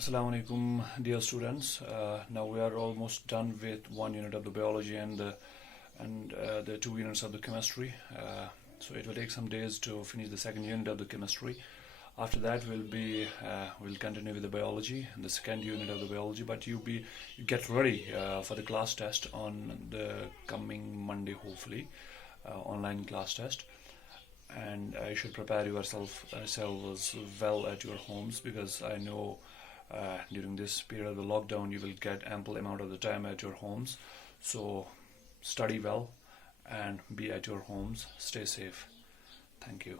Assalamu alaikum, dear students. Now we are almost done with one unit of the biology and the 2 units of the chemistry. So it will take some days to finish the second unit of the chemistry. After that, we'll continue with the biology and the second unit of the biology. But you get ready for the class test on the coming Monday, hopefully, online class test. And I should prepare yourselves well at your homes, because I know during this period of the lockdown you will get ample amount of the time at your homes. So study well and be at your homes. Stay safe. Thank you.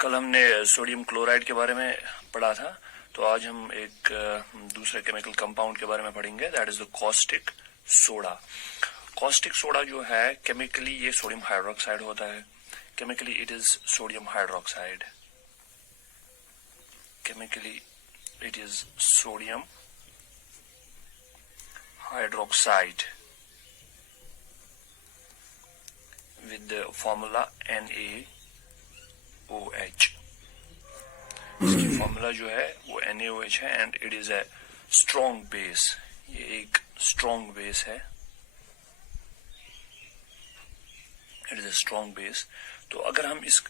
कल हमने sodium chloride के बारे में पढ़ा था, तो आज हम एक दूसरे केमिकल कंपाउंड के बारे में पढ़ेंगे, that is the caustic soda. Caustic soda जो है केमिकली ये सोडियम हाइड्रोक्साइड होता है. Chemically it is sodium hydroxide. Chemically it is sodium hydroxide with the formula NaOH. इसकी फॉर्मूला जो है वो NaOH है and it is a strong base. ये एक स्ट्रॉन्ग बेस है. It is a strong base. तो अगर हम इस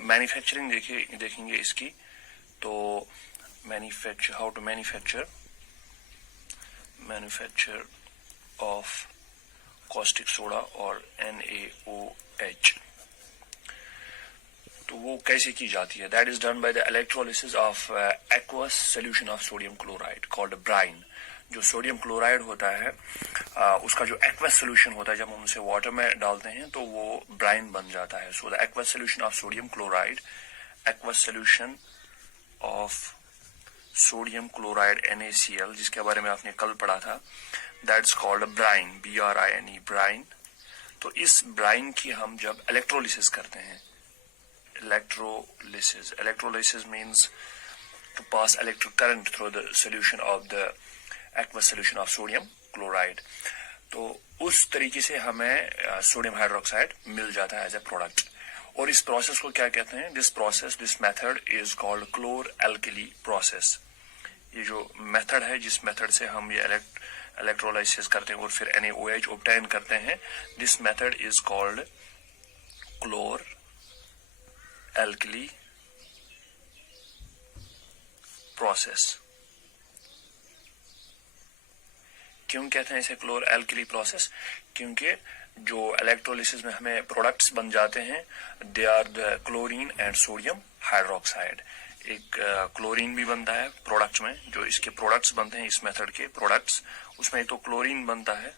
मैन्युफैक्चरिंग देखेंगे इसकी, तो manufacture, how to manufacture of caustic soda और NaOH, तो वो कैसे की जाती है? That is done by the electrolysis of aqueous solution of sodium chloride called brine. जो सोडियम क्लोराइड होता है उसका जो एक्वस सोल्यूशन होता है, जब हम उसे वाटर में डालते हैं तो वो ब्राइन बन जाता है. So the aqueous solution of sodium chloride, aqueous solution of sodium chloride NaCl, जिसके बारे में आपने कल पढ़ा था, that's called brine, BRINE, brine. तो इस ब्राइन की हम जब इलेक्ट्रोलिसिस करते हैं, electrolysis means to pass electric current through the solution of the aqueous solution of sodium chloride, तो उस तरीके से हमें सोडियम हाइड्रोक्साइड मिल जाता है एज ए प्रोडक्ट. और इस प्रोसेस को क्या कहते हैं? This method is called chlor alkali process. ये जो मेथड है, जिस मेथड से हम ये इलेक्ट्रोलाइसिस करते हैं और फिर NaOH ऑब्टेन करते हैं, this method is called chlor alkali process. क्यों कहते हैं इसे क्लोर एल्कली प्रोसेस? क्योंकि जो इलेक्ट्रोलिसिस में हमें प्रोडक्ट्स बन जाते हैं, they are the chlorine and sodium hydroxide. एक क्लोरीन भी बनता है प्रोडक्ट्स में, जो इसके प्रोडक्ट्स बनते हैं इस मेथड के प्रोडक्ट्स, उसमें एक तो क्लोरीन बनता है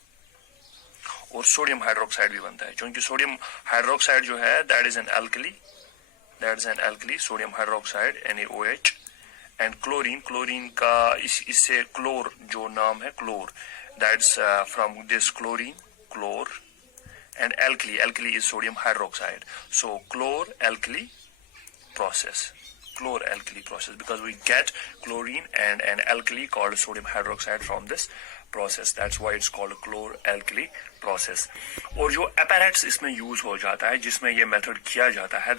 और सोडियम हाइड्रोक्साइड भी बनता है. क्योंकि सोडियम हाइड्रोक्साइड जो है that is an alkali, sodium hydroxide NaOH. And chlorine का इससे क्लोर जो नाम है, chlor, that's from this chlor and alkali is sodium hydroxide. So chlor alkali process, because we get chlorine and an alkali called sodium hydroxide from this process. That's why it's called chlor alkali process. और जो apparatus इसमें use हो जाता है, जिसमें ये method किया जाता है,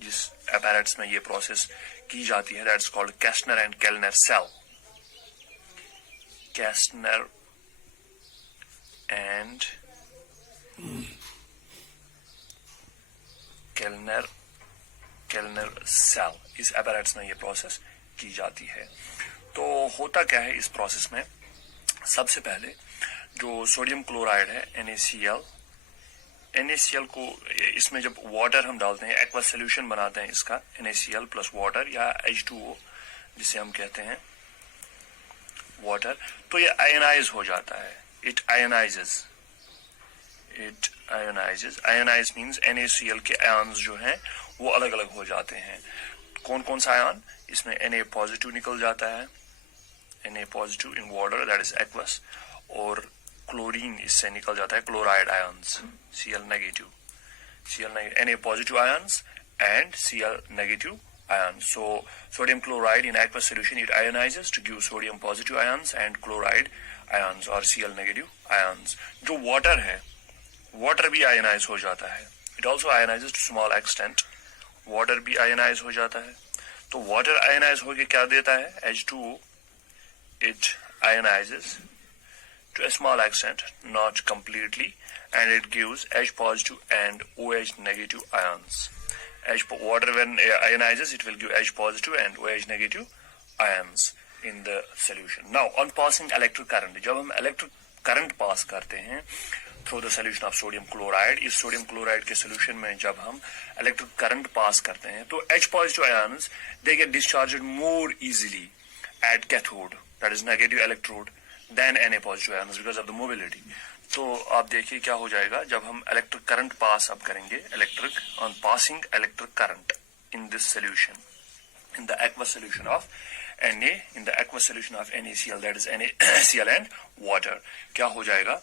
जिस apparatus में ये प्रोसेस की जाती है, that's called Kastner and Kellner cell. Kastner and Kellner cell, इस apparatus में ये प्रोसेस की जाती है. तो होता क्या है इस प्रोसेस में? सबसे पहले जो सोडियम क्लोराइड है NaCl को, इसमें जब वाटर हम डालते हैं, एक्वस सोल्यूशन बनाते हैं इसका, NaCl प्लस वाटर या H2O जिसे हम कहते हैं वाटर, तो ये आयनाइज हो जाता है. इट आयनाइज मींस NaCl के आयन्स जो हैं वो अलग अलग हो जाते हैं. कौन कौन सा आयन? इसमें Na पॉजिटिव निकल जाता है, Na positive in water, that is aqueous, और क्लोरीन इससे निकल जाता है, chloride ions, Cl negative, Na positive ions and Cl negative ions. So sodium chloride in aqueous solution, it ionizes to give sodium positive ions and chloride ions or Cl negative ions. जो water है, water भी ionize हो जाता है. It also ionizes to small extent. Water भी ionize हो जाता है. तो water ionize होके क्या देता है? H2O, it ionizes to a small extent, not completely, and it gives H positive and OH negative ions. Water when ionizes, it will give H positive and OH negative ions in the solution. Now, on passing electric current, जब हम electric current pass करते हैं through the solution of sodium chloride, इस sodium chloride के solution में जब हम electric current pass करते हैं, तो H positive ions, they get discharged more easily at cathode, that is negative electrode, than Na positive ions because of the mobility. तो आप देखिए क्या हो जाएगा जब हम इलेक्ट्रिक करंट पास अब करेंगे. Electric on passing electric current in this solution, in the aqueous solution of Na, in the aqueous solution of NaCl, that is NaCl and water, क्या हो जाएगा?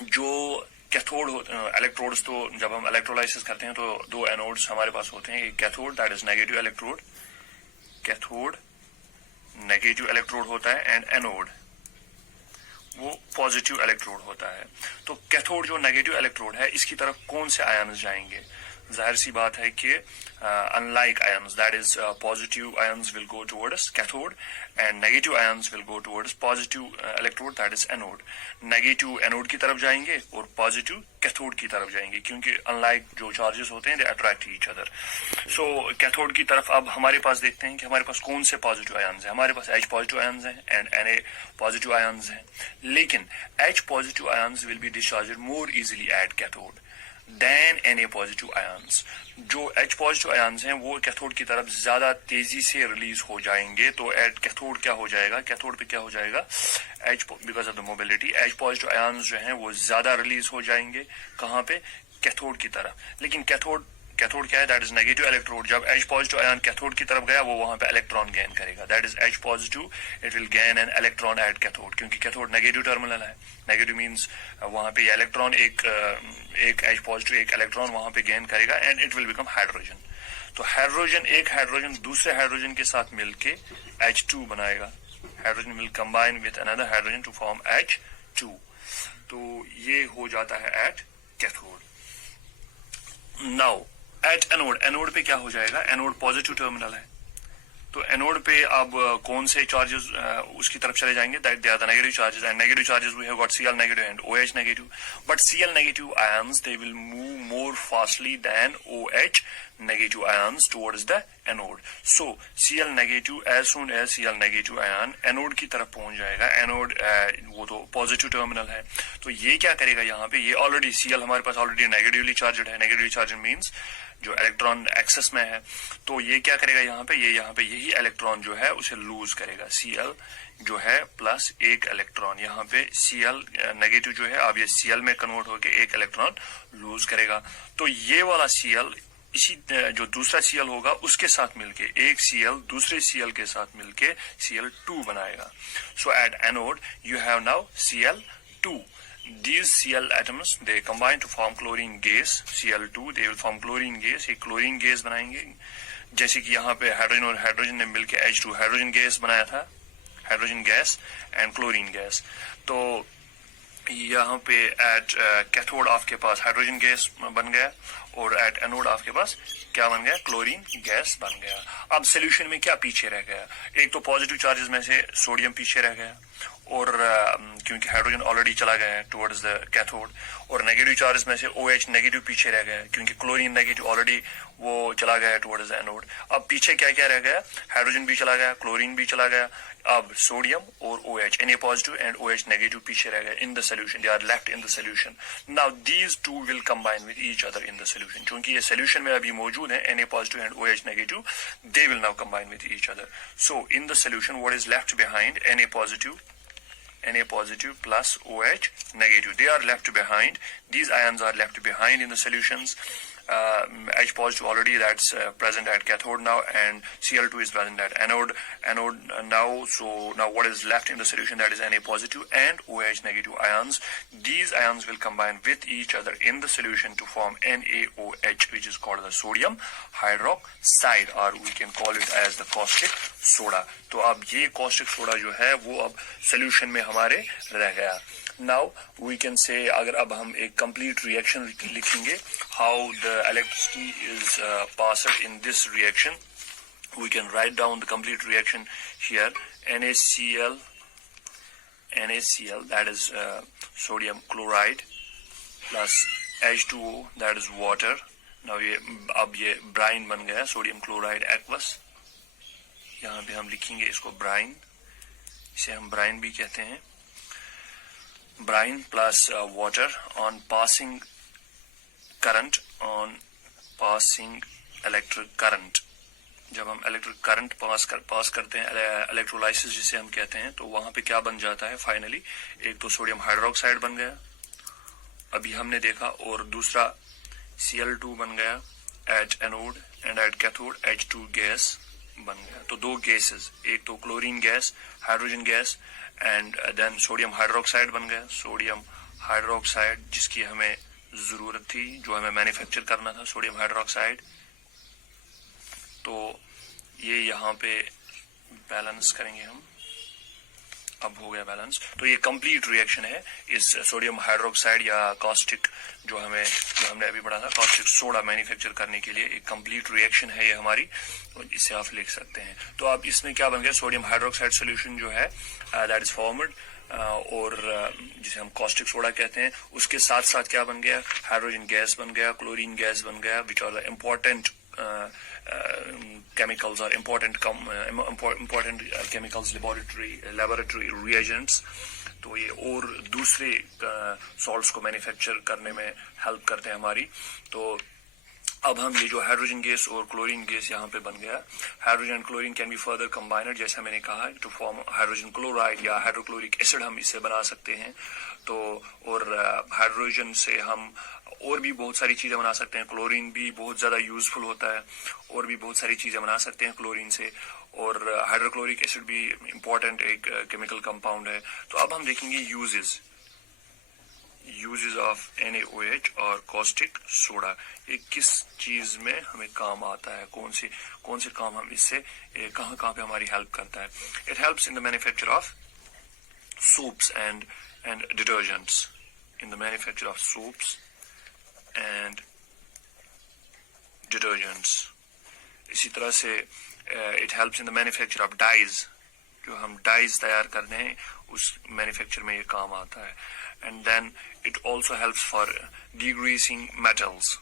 जो कैथोड इलेक्ट्रोड्स, तो जब हम इलेक्ट्रोलाइसिस करते हैं तो दो एनोड्स हमारे पास होते हैं. एक cathode that is negative electrode, cathode negative electrode होता है, एंड एनोड वो पॉजिटिव इलेक्ट्रोड होता है. तो कैथोड जो नेगेटिव इलेक्ट्रोड है, इसकी तरफ कौन से आयन्स जाएंगे? जाहिर सी बात है कि unlike ions, that is positive ions will go towards cathode and negative ions will go towards positive electrode, that is anode. Negative anode की तरफ जाएंगे और पॉजिटिव कैथोड की तरफ जाएंगे, क्योंकि अनलाइक जो चार्जेस होते हैं they attract each other. So cathode की तरफ अब हमारे पास देखते हैं कि हमारे पास कौन से पॉजिटिव आयन्स हैं. हमारे पास H पॉजिटिव आयन्स हैं एंड Na पॉजिटिव आयन्स हैं, लेकिन H positive ions will be discharged more easily at cathode than Na positive ions. जो H पॉजिटिव आयन्स हैं वो कैथोड की तरफ ज्यादा तेजी से रिलीज हो जाएंगे. तो एट कैथोड क्या हो जाएगा? कैथोड पे क्या हो जाएगा? H because of the mobility, H positive ions जो हैं वो ज्यादा रिलीज हो जाएंगे. कहाँ पे? कैथोड की तरफ. लेकिन कैथोड क्या है? That is negative electrode. जब H पॉजिटिव आयन कैथोड की तरफ गया, वो वहां पे इलेक्ट्रॉन गेन करेगा. That is H positive, it will gain an electron at cathode, क्योंकि कैथोड नेगेटिव टर्मिनल है. नेगेटिव मींस वहां पे इलेक्ट्रॉन एक H पॉजिटिव एक इलेक्ट्रॉन वहां पे गेन करेगा and it will become hydrogen. तो हाइड्रोजन, एक हाइड्रोजन दूसरे हाइड्रोजन के साथ मिलके H2 बनाएगा. Hydrogen will combine with another hydrogen to form H2. तो ये हो जाता है at cathode. Now at anode, anode पे क्या हो जाएगा? एनोड पॉजिटिव टर्मिनल है, तो एनोड पे अब कौन से चार्जेस उसकी तरफ चले जाएंगे? That they are the negative charges, and negative charges we have got Cl negative and OH negative. But Cl negative ions they will move more fastly than OH negative ions towards the anode. So Cl negative, as soon as Cl negative ion anode की तरफ पहुंच जाएगा, anode वो तो positive terminal है, तो ये क्या करेगा यहाँ पे? ये ऑलरेडी Cl हमारे पास ऑलरेडी नेगेटिवली चार्जड है. नेगेटिवली चार्जड मींस जो इलेक्ट्रॉन एक्सेस में है, तो ये क्या करेगा यहाँ पे? ये यहाँ पे यही इलेक्ट्रॉन जो है उसे लूज करेगा. Cl जो है प्लस एक इलेक्ट्रॉन, यहाँ पे Cl नेगेटिव जो है अब ये Cl में कन्वर्ट होकर एक इलेक्ट्रॉन लूज करेगा. तो ये वाला Cl इसी जो दूसरा Cl होगा उसके साथ मिलके, एक Cl दूसरे Cl के साथ मिलके Cl2 बनाएगा. So at anode you have now Cl2. These Cl atoms they combine to form chlorine gas. Cl2 they will form chlorine gas. ये क्लोरीन गैस बनाएंगे, जैसे कि यहाँ पे हाइड्रोजन और हाइड्रोजन ने मिलके H2 हाइड्रोजन गैस बनाया था, hydrogen gas and chlorine gas. तो यहाँ पे एट कैथोड आपके पास हाइड्रोजन गैस बन गया और एट एनोड आपके पास क्या बन गया? क्लोरीन गैस बन गया. अब सोल्यूशन में क्या पीछे रह गया? एक तो पॉजिटिव चार्जेस में से सोडियम पीछे रह गया, और क्योंकि हाइड्रोजन ऑलरेडी चला गया है टुवर्ड्स द कैथोड, और नेगेटिव चार्जेस में से OH नेगेटिव पीछे रह गया क्योंकि क्लोरीन नेगेटिव ऑलरेडी वो चला गया है टुवर्ड्स द एनोड. अब पीछे क्या क्या रह गया? हाइड्रोजन भी चला गया, क्लोरीन भी चला गया, अब सोडियम और OH, Na positive and OH negative पीछे रह गए in the solution. They are left in the solution. Now these two will combine with each other in the solution. क्योंकि ये सोल्यूशन में अभी मौजूद है Na positive and OH negative, they will now combine with each other. So in the solution what is left behind? Na positive plus OH negative. They are left behind. These ions are left behind in the solutions. H positive already, that's present at cathode now, and Cl2 is present at anode now. So now what is left in the solution, that is Na positive and OH negative ions. These ions will combine with each other in the solution to form NaOH, which is called the sodium hydroxide, or we can call it as the caustic soda. तो अब ये caustic soda जो है वो अब solution में हमारे रह गया. Now we can say, अगर अब हम एक complete reaction लिखेंगे, how the electricity is passed in this reaction, we can write down the complete reaction here. NaCl, that is sodium chloride, plus H2O, that is water. Now अब ये brine बन गया, sodium chloride aqueous. यहाँ पे हम लिखेंगे इसको brine, इसे हम brine भी कहते हैं. Brine plus water on passing electric current. जब हम electric current पास करते हैं, electrolysis जिसे हम कहते हैं, तो वहां पे क्या बन जाता है फाइनली, एक तो सोडियम हाइड्रोक्साइड बन गया अभी हमने देखा, और दूसरा Cl2 बन गया at anode, and at cathode H2 gas बन गया. तो दो गैसेस, एक तो chlorine gas, hydrogen gas, and then sodium hydroxide बन गया. सोडियम हाइड्रोक्साइड जिसकी हमें जरूरत थी, जो हमें मैन्युफैक्चर करना था, सोडियम हाइड्रोक्साइड. तो ये यहाँ पे बैलेंस करेंगे हम, अब हो गया बैलेंस. तो ये कंप्लीट रिएक्शन है इस सोडियम हाइड्रोक्साइड या कॉस्टिक जो हमने अभी पढ़ा था, कॉस्टिक सोडा मैन्युफैक्चर करने के लिए एक कंप्लीट रिएक्शन है ये हमारी. तो इसे आप लिख सकते हैं. तो अब इसमें क्या बन गया, सोडियम हाइड्रोक्साइड सोल्यूशन जो है दैट इज फॉर्मड, और जिसे हम कॉस्टिक सोडा कहते हैं, उसके साथ साथ क्या बन गया, हाइड्रोजन गैस बन गया, क्लोरीन गैस बन गया, which are the important chemicals or important chemicals, laboratory reagents. तो ये और दूसरे salts को मैन्युफैक्चर करने में हेल्प करते हैं हमारी. तो अब हम ये जो हाइड्रोजन गैस और क्लोरीन गैस यहाँ पे बन गया, hydrogen and chlorine can be further combined, जैसा मैंने कहा, टू फॉर्म हाइड्रोजन क्लोराइड या हाइड्रोक्लोरिक एसिड हम इसे बना सकते हैं. तो और हाइड्रोजन से हम और भी बहुत सारी चीजें बना सकते हैं. क्लोरीन भी बहुत ज्यादा यूजफुल होता है, और भी बहुत सारी चीजें बना सकते हैं क्लोरीन से. और हाइड्रोक्लोरिक एसिड भी इम्पोर्टेंट एक केमिकल कंपाउंड है. तो अब हम देखेंगे यूजेस ऑफ NaOH और कॉस्टिक सोडा, ये किस चीज में हमें काम आता है, कौन से काम हम इससे कहाँ पे हमारी हेल्प करता है. It helps in the manufacture of soaps and detergents. In the manufacture of soaps and detergents. इसी तरह से it helps in the manufacture of dyes. जो हम dyes तैयार करने हैं उस manufacture में ये काम आता है. And then it also helps for degreasing metals.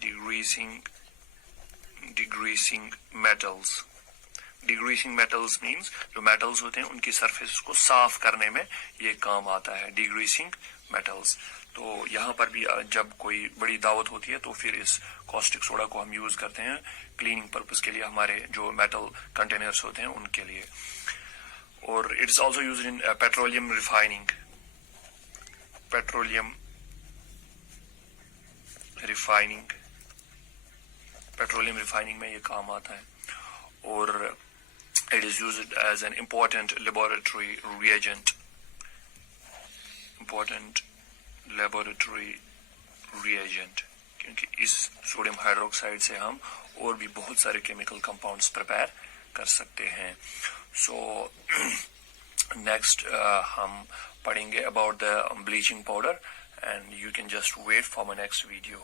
Degreasing metals. Degreasing metals means जो metals होते हैं उनकी surface को साफ करने में ये काम आता है, degreasing metals. तो यहाँ पर भी जब कोई बड़ी दावत होती है तो फिर इस caustic soda को हम use करते हैं cleaning purpose के लिए, हमारे जो metal containers होते हैं उनके लिए. और it is also used in petroleum refining. Petroleum refining में ये काम आता है. और it is used as an important laboratory reagent. क्योंकि इस सोडियम हाइड्रोक्साइड से हम और भी बहुत सारे केमिकल कंपाउंड्स प्रिपेयर कर सकते हैं. सो नेक्स्ट हम पढ़ेंगे about the bleaching powder, and you can just wait for my next video.